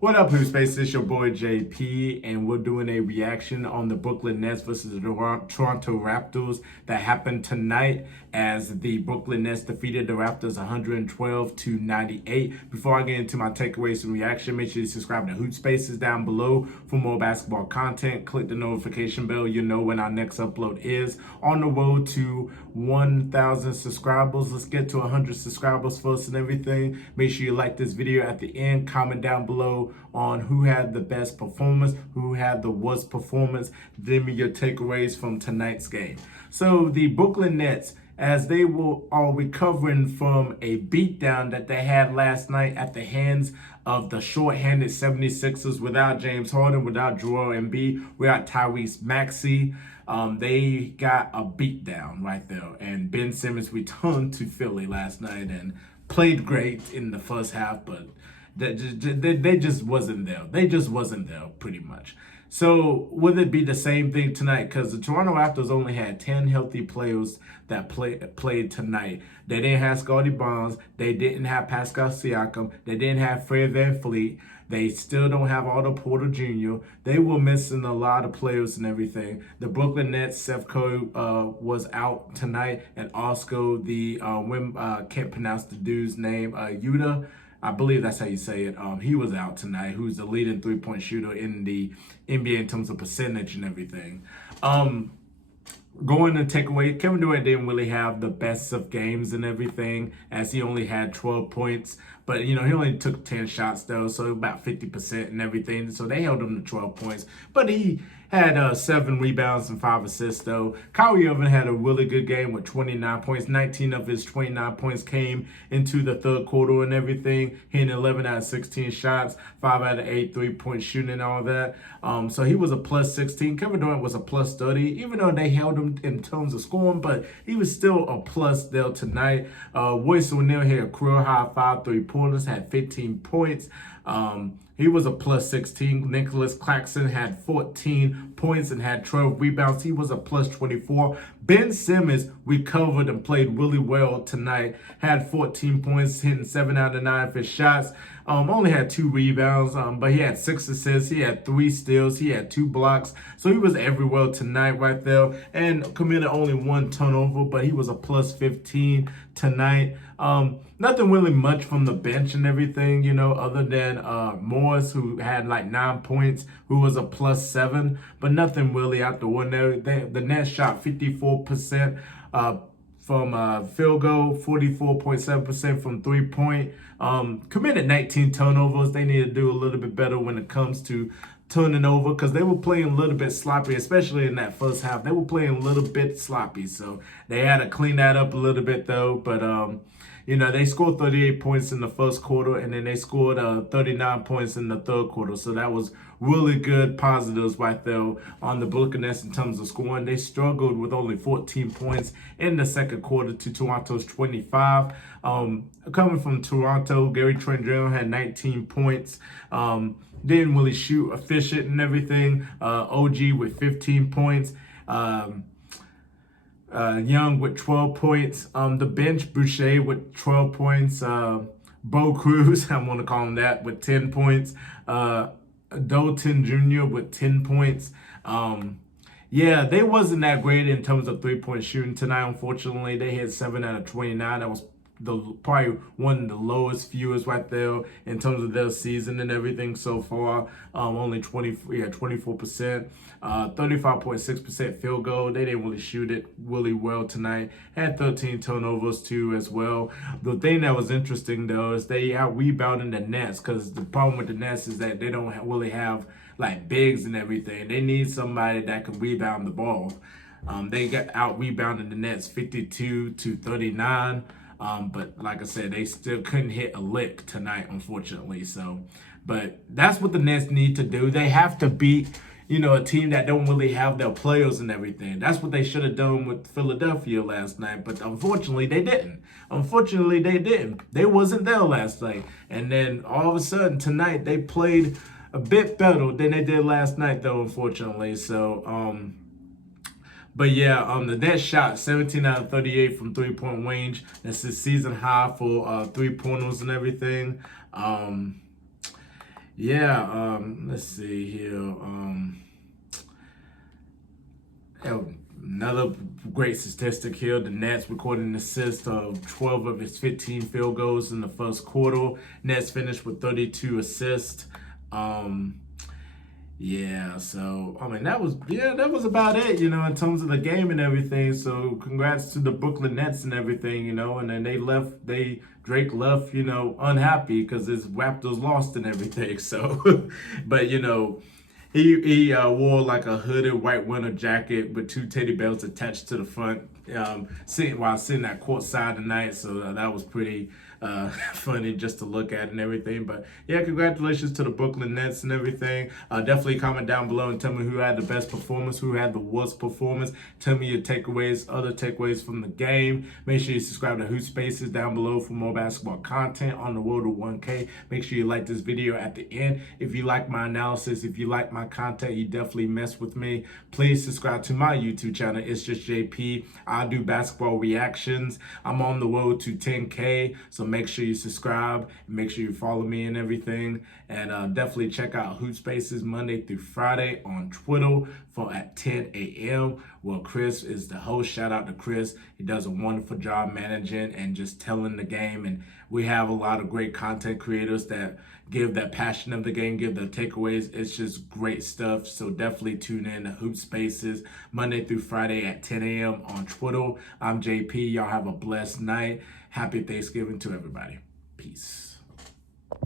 What up, HoopSpaces? It's your boy JP, and we're doing a reaction on the Brooklyn Nets versus the Toronto Raptors that happened tonight as the Brooklyn Nets defeated the Raptors 112-98. Before I get into my takeaways and reaction, make sure you subscribe to HoopSpaces down below for more basketball content. Click the notification bell, you know when our next upload is. On the road to 1,000 subscribers. Let's get to 100 subscribers first and everything. Make sure you like this video at the end. Comment down below on who had the best performance, who had the worst performance. Give me your takeaways from tonight's game. So the Brooklyn Nets, as they are recovering from a beatdown that they had last night at the hands of the short-handed 76ers without James Harden, without Joel Embiid, without Tyrese Maxey. They got a beatdown right there. And Ben Simmons returned to Philly last night and played great in the first half, but they just wasn't there. They just wasn't there, pretty much. So would it be the same thing tonight? Because the Toronto Raptors only had 10 healthy players that played tonight. They didn't have Scottie Barnes. They didn't have Pascal Siakam. They didn't have Fred VanVleet. They still don't have Otto Porter Jr. They were missing a lot of players and everything. The Brooklyn Nets, Seth Curry was out tonight, and also the can't pronounce the dude's name, Yuta. I believe that's how you say it. He was out tonight, who's the leading three-point shooter in the NBA in terms of percentage and everything. Going to take away, Kevin Durant didn't really have the best of games and everything, as he only had 12 points. But, he only took 10 shots, though, so about 50% and everything. So they held him to 12 points. But he had 7 rebounds and 5 assists, though. Kyrie Irving had a really good game with 29 points. 19 of his 29 points came into the third quarter and everything. Hitting 11 out of 16 shots, 5 out of 8 three-point shooting and all that. So he was a plus 16. Kevin Durant was a plus 30, even though they held him in terms of scoring, but he was still a plus there tonight. Royce O'Neal had a career high 5 3-pointers, had 15 points. He was a plus 16. Nicholas Claxton had 14 points and had 12 rebounds. He was a plus 24. Ben Simmons recovered and played really well tonight. Had 14 points, hitting 7 out of 9 of his shots. Only had 2 rebounds, but he had 6 assists. He had 3 steals. He had 2 blocks. So he was everywhere tonight right there, and committed only 1 turnover, but he was a plus 15 tonight. Nothing really much from the bench and everything, other than Morris, who had like 9 points, who was a plus 7, but nothing really out the window. The Nets shot 54% from field goal, 44.7% from 3-point. Committed 19 turnovers. They need to do a little bit better when it comes to turning over, because they were playing a little bit sloppy, especially in that first half. They were playing a little bit sloppy, so they had to clean that up a little bit, though. But they scored 38 points in the first quarter, and then they scored 39 points in the third quarter. So that was really good positives right there on the Brooklyn Nets in terms of scoring. They struggled with only 14 points in the second quarter to Toronto's 25. Coming from Toronto, Gary Trent Jr. had 19 points. Didn't really shoot efficient and everything. OG with 15 points. Young with 12 points. The bench, Boucher with 12 points. Bo Cruz, I want to call him that, with 10 points. Dalton Jr. with 10 points. Yeah, they wasn't that great in terms of three-point shooting tonight, unfortunately. They had 7 out of 29. That was probably one of the lowest fewest right there in terms of their season and everything so far. Only 24%, 35.6% field goal. They didn't really shoot it really well tonight. Had 13 turnovers too as well. The thing that was interesting though is they out rebounding the Nets, because the problem with the Nets is that they don't really have like bigs and everything. They need somebody that can rebound the ball. They got out rebounding the Nets 52-39. But like I said, they still couldn't hit a lick tonight, unfortunately. So, but that's what the Nets need to do. They have to beat, a team that don't really have their players and everything. That's what they should have done with Philadelphia last night. But unfortunately, they didn't. They wasn't there last night. And then all of a sudden tonight, they played a bit better than they did last night, though, unfortunately. So, but yeah, the Nets shot 17 out of 38 from three-point range. That's his season high for three-pointers and everything. Yeah, let's see here. Another great statistic here. The Nets recorded an assist of 12 of his 15 field goals in the first quarter. Nets finished with 32 assists. Um, yeah, so I mean that was about it, in terms of the game and everything. So congrats to the Brooklyn Nets and everything, and then Drake left, unhappy because his Raptors lost and everything. So, but he wore like a hooded white winter jacket with two teddy bears attached to the front, sitting at courtside tonight. So that was pretty funny just to look at and everything. But yeah, congratulations to the Brooklyn Nets and everything. Definitely comment down below and tell me who had the best performance, who had the worst performance. Tell me your other takeaways from the game. Make sure you subscribe to HoopSpaces down below for more basketball content on the road to 1K. Make sure you like this video at the end. If you like my analysis, if you like my content, you definitely mess with me. Please subscribe to my YouTube channel. It's just JP. I do basketball reactions. I'm on the road to 10K, so make sure you subscribe and make sure you follow me and everything. And definitely check out HoopSpaces Monday through Friday on Twitter at 10 a.m. Well, Chris is the host. Shout out to Chris. He does a wonderful job managing and just telling the game. And we have a lot of great content creators that give that passion of the game, give the takeaways. It's just great stuff. So definitely tune in to HoopSpaces Monday through Friday at 10 a.m. on Twitter. I'm JP. Y'all have a blessed night. Happy Thanksgiving to everybody. Peace.